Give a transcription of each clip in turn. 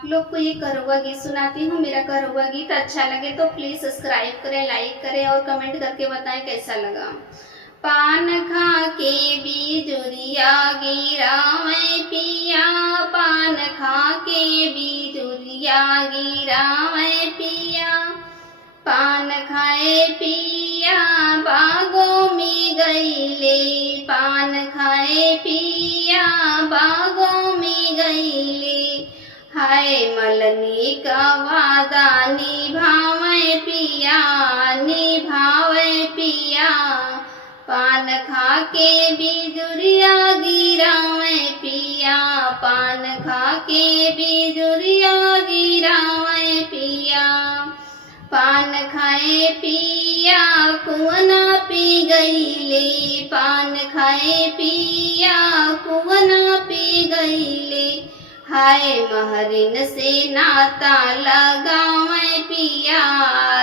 आप लोग को ये करोगा गीत सुनाती हूँ। मेरा करोगा गीत अच्छा लगे तो प्लीज सब्सक्राइब करें, लाइक करें और कमेंट करके बताएं कैसा लगा। पान खा के बिजुरिया गिरा मैं पिया, पान खा के बिजुरिया गिरा मैं पिया, पान खाए पिया बागों में गईले, पान खाए पिया बागों में गईले, हाय मलनी का वादा निभावे पिया, निभावे पिया, पान खा के बिजुरिया गिरावे पिया, पान खा के बिजुरिया गिरावे पिया, पान खाए पिया कुआना पी गईले, पान खाए पिया कुआना पी गईले, हाय महरिन से नाता लगावे पिया,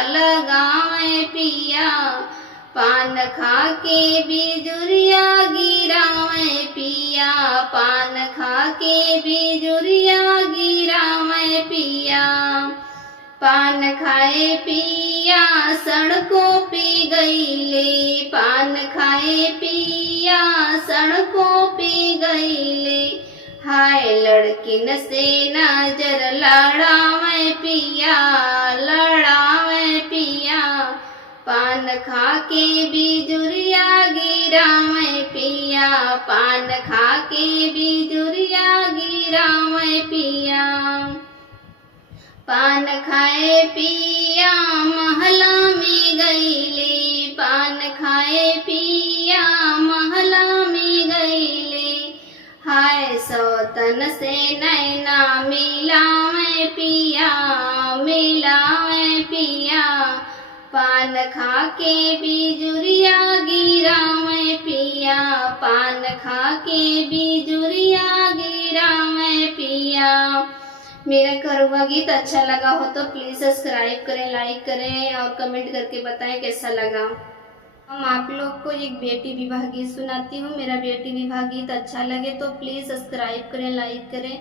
लगावे पिया, पान खा के बिजुरिया गिरावे पिया, पान खा के बिजुरिया गिरावे पिया, पान खाए पिया सड़कों पे गईले, पान खाए पिया सड़कों पे गईले, हाय लड़किन से नजर लड़ावे पिया, लड़ावे पिया, पान खा के बिजुरिया गिरावे पिया, पान खा के बिजुरिया गिरावे पिया, पान खाए पिया महला में गईले, पान खाए पिया महला में गईले, हाय सौतन से नैना मिलावे पिया, मिलावे पिया, पान खा के बिजुरिया गिरावे पिया, पान खा के बिजुरिया गिरावे पिया। मेरा करुआ गीत अच्छा लगा हो तो प्लीज सब्सक्राइब करें, लाइक करें और कमेंट करके बताएं कैसा लगा। हम आप लोग को एक बेटी विवाह गीत सुनाती हूँ। मेरा बेटी विवाह गीत अच्छा लगे तो प्लीज सब्सक्राइब करें, लाइक करें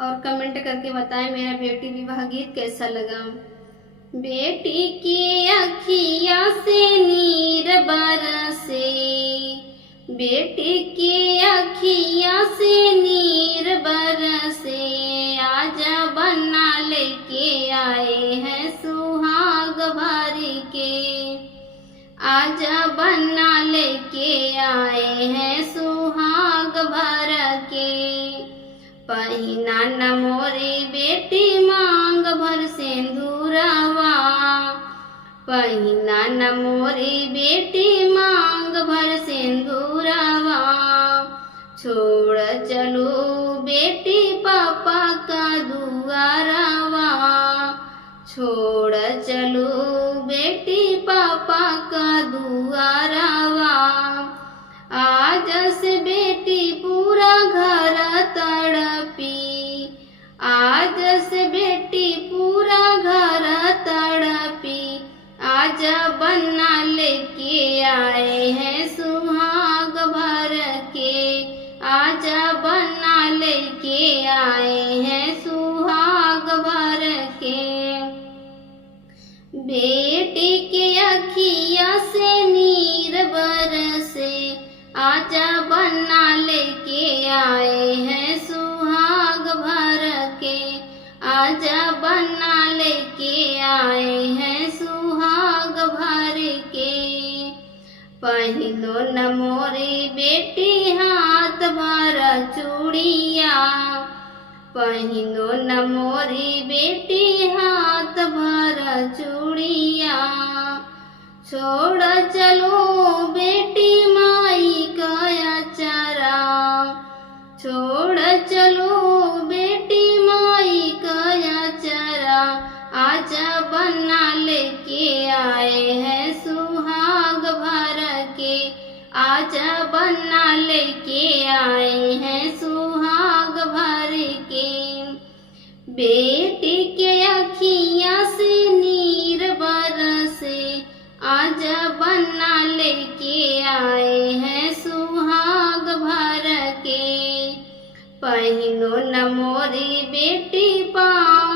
और कमेंट करके बताएं मेरा बेटी विवाह गीत कैसा लगा। बेटी की अखियाँ से नीर बरसे, बेटी की अखियाँ से नीर बरसे, आजा बन्ना लेके आए हैं सुहाग भर के, आजा बन्ना लेके आए हैं सुहाग भर के, पहिना न मोरी बेटी मांग भर सिंदूरवा, पहिना न मोरी बेटी मांग भर सिंदूरवा, छोड़ चलो बेटी पापा का दुआरवा, छोड़ चलो बेटी पापा का दुआरवा, आज से बेटी पूरा घर तड़पी, आज से बेटी पूरा घर तड़पी, आजा बन्ना लेके आए हैं सुहाग भर के, आजा बन्ना लेके आए हैं सुहाग भर के, बेटी के अखियाँ से नीर बरसे, आजा बन्ना लेके आए हैं सुहाग भर के, आजा बन्ना लेके आए हैं सुहाग भर के, पहिनो न मोरी बेटी हाथ भर चूड़िया, पहिनो न मोरी बेटी हाथ भर चूड़िया, छोड़ चलो बेटी माई का अचारा, छोड़ चलो बेटी माई का अचारा, आजा बन्ना लेके आए हैं सुहाग भर के, आजा बन्ना लेके आए हैं सुहाग भर के, बेटी के अखियाँ से नीर बरसे, आजा बन्ना लेके आए हैं सुहाग भर के, पहिनो न मोरी बेटी पाँव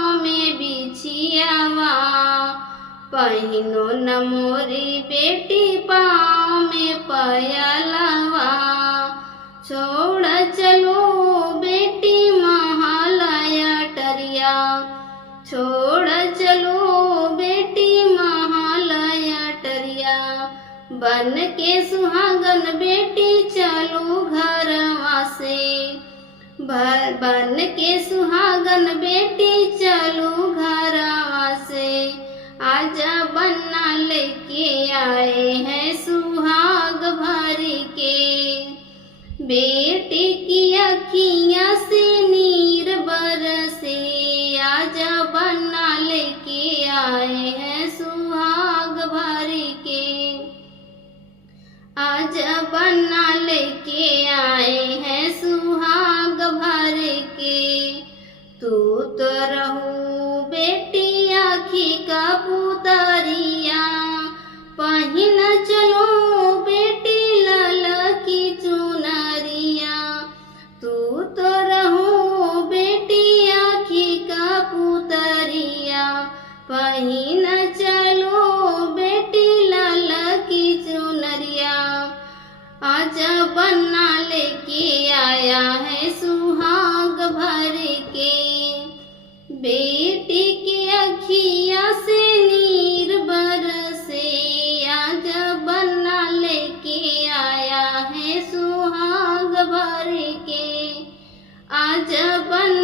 पहिनो न मोरी बेटी पाँव में पयलवा, छोड़ चलो बेटी महालया टरिया, छोड़ चलो बेटी महालया टरिया। बन के सुहागन बेटी चलो घरवा से, बन के सुहागन बेटी चलो घरवा से। आजा बन्ना लेके आए हैं सुहाग भर के, बेटी की अखियाँ से नीर बरसे। आजा बन्ना लेके आए हैं सुहाग भर के, आजा बन्ना लेके आए हैं सुहाग भर के। तू तो रहू बेटी आँखी का पुतरिया, पहिन चलो बेटी लाल की चुनरिया। तू तो रहू बेटी आँखी का पुतरिया, पहिन चलो बेटी लाल की चुनरिया। आजा बन्ना लेके आया है सुहाग भर के, बेटी की अखियाँ से नीर बरसे। आजा बन्ना लेके आया है सुहाग भर के, आजा बन्ना